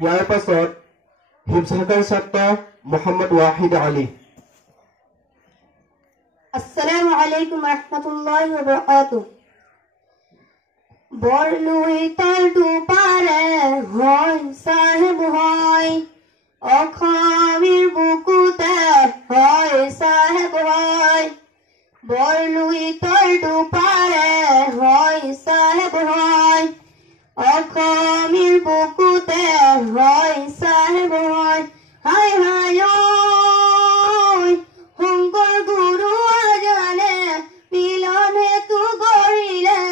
ইয়াৰ পাছত হিফজাকাৰ ছাত্ৰ মোহাম্মদ ৱাহিদ আলী। আসসালামু আলাইকুম ৰহমতুল্লাহি ওয়া বাৰাকাতুহু। বৰলুই তলটো পাৰে হয় সাহেব হয়, অসমীৰ বুকুতে হয় সাহেব হয়। বৰলুই তলটো পাৰে হয় সাহেব হয়, অসমীৰ বুকুতে হয় সাহেব হয়। হাই হাই ঐ শংকৰ গুৰু আজানে মিলন হেতু গঢ়িলে,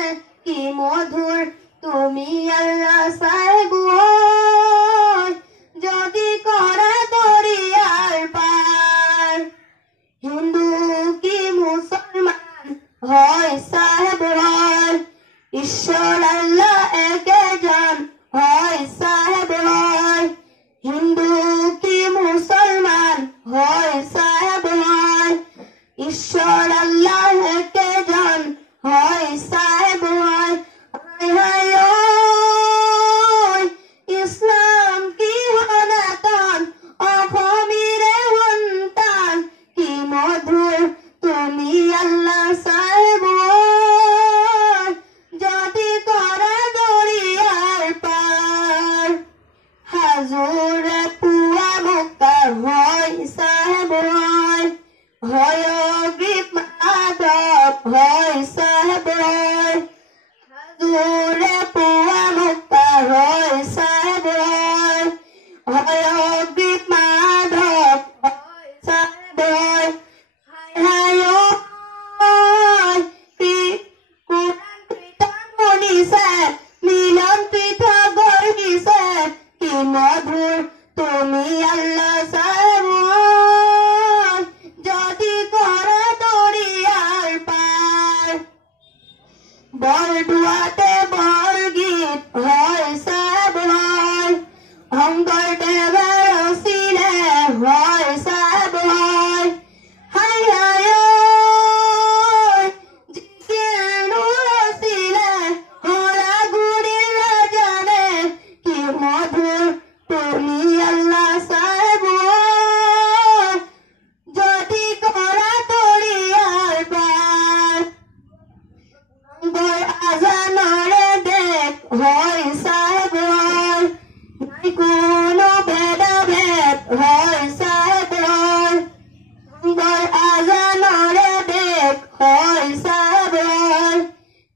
কি মধুৰ তুমি আল্লাহ চাহেব ঐ, যদি কৰা দৰিয়াৰ পাৰ। হিন্দু কি মুছলমান হয় চাহেব হয়, ঈশ্বৰ আল্লাহ একেজন হয় চাহেব হয়। হিন্দু কি মুছলমান হয় চাহেব হয়, ঈশ্বৰ আল্লাহ একেজন হয় চাহেব হয়। হাই হাই ঐ ইছলাম কি সনাতন, অসমীৰে সন্তান, কি মধুৰ তুমি আল্লাহ চাহেব ঐ, যদি কৰা দৰিয়াৰ পাৰ। হাজোৰে পুৱা মুক্তা হয় চাহেব হয়, হয়গ্ৰীৱ মাধৱ হয় চাহেব হয়। হাজোৰে পুৱা মুক্তা হয় চাহেব হয়, হয়গ্ৰীৱ মাধৱ হয় চাহেব হয়। হাই হাই কোৰাণ কীৰ্তন শুনিছে, মিলন পৃথক গঢ়িছে, কি মধুৰ তুমি আল্লাহ চাহেব হয়, যদি কৰা দৰিয়াৰ পাৰ। বৰদোৱাতে বৰগীত হয় চাহেব হয়, শংকৰদেৱে ৰচিলে হয় চাহেব হয়। হাই হাই ঐ যিকিনো ৰচিলে হৰাগুৰিৰ ৰাজানে, কি মধুৰ তুমি আল্লাহ চাহেব হয়, যদি কৰা দৰিয়াৰ পাৰ। আজানৰে দেশ হয় চাহেব হয়, নাই কোনো ভেদাভেদ হয় চাহেব হয়। আজানৰে দেশ হয় চাহেব হয়,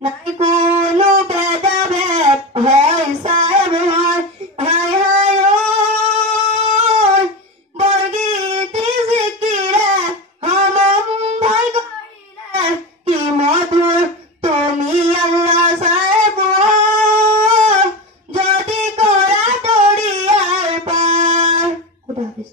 নাই কোনো ভেদাভেদ হয় চাহেব হয়। হাই হাই ঐ বৰগীতি জিকিৰে সমম্ভয় কৰিলে, কি মধুৰ তুমি আল্লাহ চাহেব হয়, যদি কৰা দৰিয়াৰ পাৰ। খুদা হাফিজ।